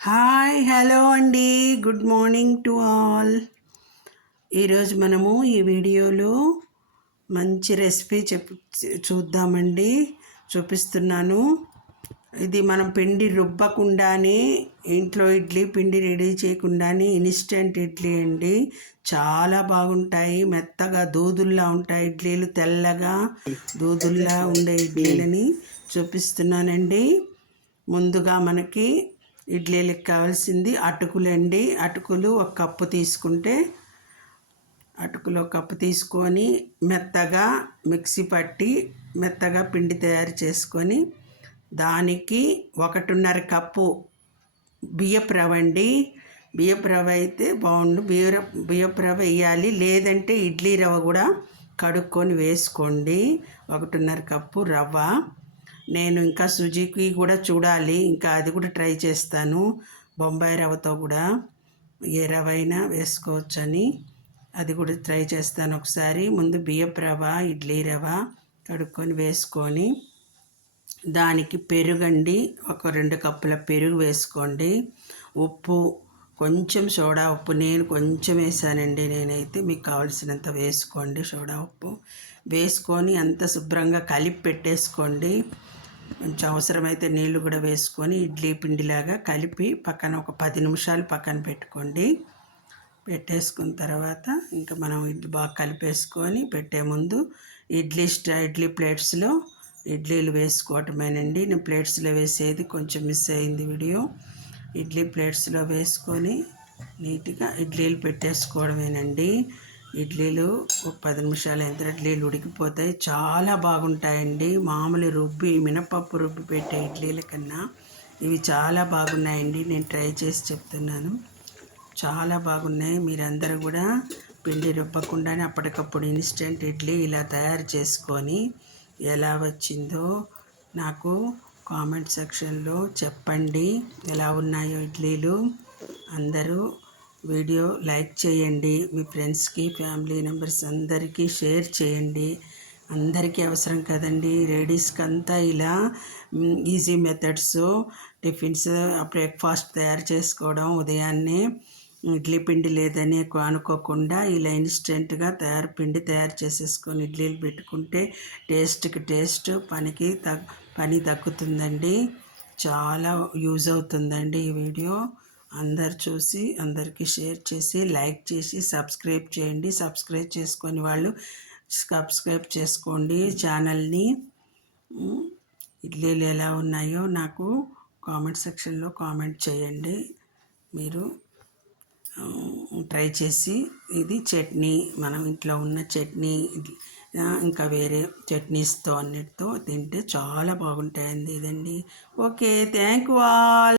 Hi hello అండి, good morning to all. ఈరోజు మనము ఈ వీడియోలో మంచి రెసిపీ చూద్దామండి. చూపిస్తున్నాను. ఇది మనం పిండి రుబ్బకుండానే, ఇంట్లో ఇడ్లీ పిండి రెడీ చేయకుండానే ఇన్స్టెంట్ ఇడ్లీ అండి. చాలా బాగుంటాయి. మెత్తగా దూదుల్లా ఉంటాయి ఇడ్లీలు, తెల్లగా దూదుల్లా ఉండే ఇడ్లీలని చూపిస్తున్నానండి. ముందుగా మనకి ఇడ్లీలకు కావాల్సింది అటుకులండి. అటుకులు ఒక కప్పు తీసుకుంటే, అటుకులు ఒక కప్పు తీసుకొని మెత్తగా మిక్సీ పట్టి మెత్తగా పిండి తయారు చేసుకొని, దానికి 1.5 కప్పు బియ్యపు రవ్వ అండి. బియ్యపు రవ్వ అయితే బాగుండు. బియ్యపు రవ్వ వేయాలి, లేదంటే ఇడ్లీ రవ్వ కూడా కడుక్కొని వేసుకోండి. 1.5 కప్పు రవ్వ. నేను ఇంకా సుజీకి కూడా చూడాలి, ఇంకా అది కూడా ట్రై చేస్తాను. బొంబాయి రవ్వతో కూడా ఏ రవ్వ అయినా వేసుకోవచ్చని అది కూడా ట్రై చేస్తాను ఒకసారి. ముందు బియ్యపు రవ్వ, ఇడ్లీ రవ్వ కడుక్కొని వేసుకొని, దానికి పెరుగండి, ఒక 2 కప్పుల పెరుగు వేసుకోండి. ఉప్పు, కొంచెం సోడా ఉప్పు, నేను కొంచెం వేసానండి. నేనైతే మీకు కావలసినంత వేసుకోండి. సోడా ఉప్పు వేసుకొని అంత శుభ్రంగా కలిపి పెట్టేసుకోండి. కొంచెం అవసరమైతే నీళ్ళు కూడా వేసుకొని ఇడ్లీ పిండిలాగా కలిపి పక్కన ఒక 10 నిమిషాలు పక్కన పెట్టుకోండి. పెట్టేసుకున్న తర్వాత ఇంకా మనం ఇడ్లీ బాగా కలిపేసుకొని పెట్టే ముందు ఇడ్లీ ప్లేట్స్లో ఇడ్లీలు వేసుకోవటమేనండి. నేను ప్లేట్స్లో వేసేది కొంచెం మిస్ అయింది వీడియో. ఇడ్లీ ప్లేట్స్లో వేసుకొని నీట్గా ఇడ్లీలు పెట్టేసుకోవడమేనండి. ఇడ్లీలు ఒక 10 నిమిషాలు ఎంత ఇడ్లీలు ఉడికిపోతాయి, చాలా బాగుంటాయండి. మామూలు మినపప్పు రుబ్బి పెట్టే ఇడ్లీల కన్నా ఇవి చాలా బాగున్నాయండి. నేను ట్రై చేసి చెప్తున్నాను, చాలా బాగున్నాయి. మీరందరూ కూడా పిండి రుబ్బకుండానే అప్పటికప్పుడు ఇన్స్టెంట్ ఇడ్లీ ఇలా తయారు చేసుకొని ఎలా వచ్చిందో నాకు కామెంట్ సెక్షన్లో చెప్పండి. ఎలా ఉన్నాయో ఇడ్లీలు. అందరూ వీడియో లైక్ చేయండి, మీ ఫ్రెండ్స్కి, ఫ్యామిలీ మెంబర్స్ అందరికీ షేర్ చేయండి. అందరికీ అవసరం కదండి, లేడీస్కి అంతా ఇలా ఈజీ మెథడ్స్, టిఫిన్స్, బ్రేక్ఫాస్ట్ తయారు చేసుకోవడం. ఉదయాన్నే ఇడ్లీ పిండి లేదని అనుకోకుండా ఇలా ఇన్స్టెంట్గా పిండి తయారు చేసేసుకొని ఇడ్లీలు పెట్టుకుంటే టేస్ట్కి టేస్ట్, పని తగ్గుతుందండి. చాలా యూజ్ అవుతుందండి ఈ వీడియో. అందరు చూసి అందరికీ షేర్ చేసి లైక్ చేసి సబ్స్క్రైబ్ చేయండి. సబ్స్క్రైబ్ చేసుకొని వాళ్ళు సబ్స్క్రైబ్ చేసుకోండి ఛానల్ని. ఇడ్లీలు ఎలా ఉన్నాయో నాకు కామెంట్ సెక్షన్లో కామెంట్ చేయండి. మీరు ట్రై చేసి, ఇది చట్నీ, మనం ఇంట్లో ఉన్న చట్నీ, ఇంకా వేరే చట్నీస్తో అన్నిటితో తింటే చాలా బాగుంటాయండి ఇదండి. Okay, thank you all.